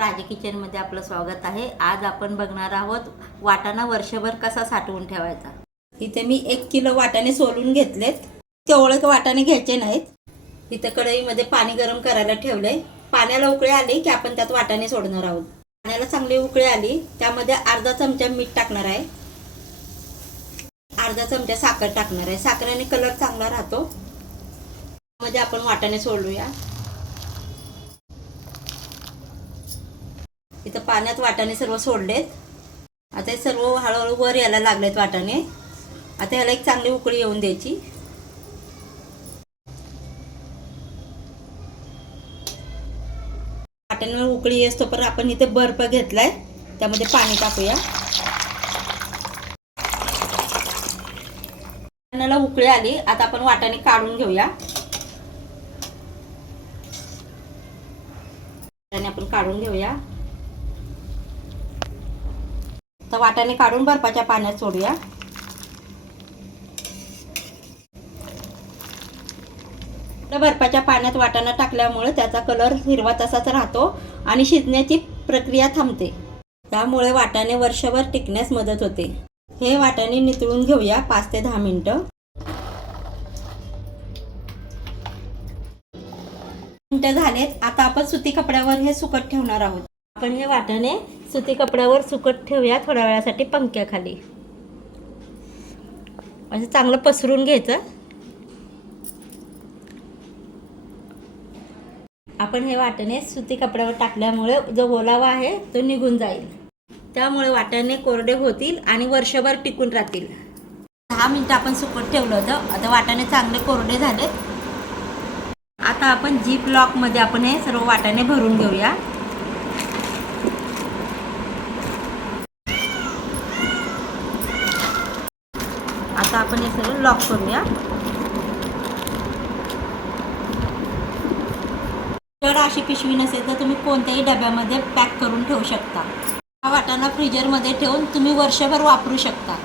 राजे किचनमध्ये आपलं स्वागत आहे. आज आपण बघणार आहोत वाटाणा वर्षभर कसा साठवून ठेवायचा. इथे मी एक किलो वाटाणे सोलून घेतलेत. तेवढे वाटाणे घ्यायचे नाहीत. इथं कढईमध्ये पाणी गरम करायला ठेवलंय. पाण्याला उकळी आली की आपण त्यात वाटाणे सोडणार आहोत. पाण्याला चांगली उकळी आली त्यामध्ये अर्धा चमचा मीठ टाकणार आहे. अर्धा चमचा साखर टाकणार आहे. साखरेने कलर चांगला राहतो. मध्ये आपण वाटाणे सोडूया इथं पाण्यात वाटाणे सर्व सोडलेत. आता हे सर्व हळूहळू वर यायला लागलेत वाटाणे. आता ह्याला एक चांगली उकळी येऊन द्यायची. वाटाण्याला उकळी असतो पण आपण इथे बर्फ घेतलाय. त्यामध्ये पाणी टाकूया. वाटाण्याला उकळी आली. आता आपण वाटाणे काढून घेऊया. वाटाणे आपण काढून घेऊया. तर वाटाणे काढून बर्फाच्या पाण्यात सोडूया. तर बर्फाच्या पाण्यात वाटाणा टाकल्यामुळे त्याचा कलर हिरवा तसाच राहतो आणि शिजण्याची प्रक्रिया थांबते. त्यामुळे वाटाणे वर्षभर टिकण्यास मदत होते. हे वाटाणे नितळून घेऊया पाच ते दहा मिनिटं. मिनिटं झालेत. आता आपण सुती कपड्यावर हे सुकत ठेवणार आहोत. आपण हे वाटाणे सुती कपड्यावर सुकत ठेवूया थोड्या वेळासाठी पंख्याखाली. असं चांगलं पसरून घ्यायचं. आपण हे वाटणे सुती कपड्यावर टाकल्यामुळे जो ओलावा आहे तो निघून जाईल. त्यामुळे वाटाणे कोरडे होतील आणि वर्षभर टिकून राहतील. दहा मिनटं आपण सुकत ठेवलं होतं. आता वाटाणे चांगले कोरडे झालेत. आता आपण जीप लॉकमध्ये आपण हे सर्व वाटाणे भरून घेऊया. आता आपण हे सगळं लॉक करूया. जर अशी पिशवी नसेल तर तुम्ही कोणत्याही डब्यामध्ये पॅक करून ठेवू शकता. हा वाटाणा फ्रीजरमध्ये ठेवून तुम्ही वर्षभर वापरू शकता.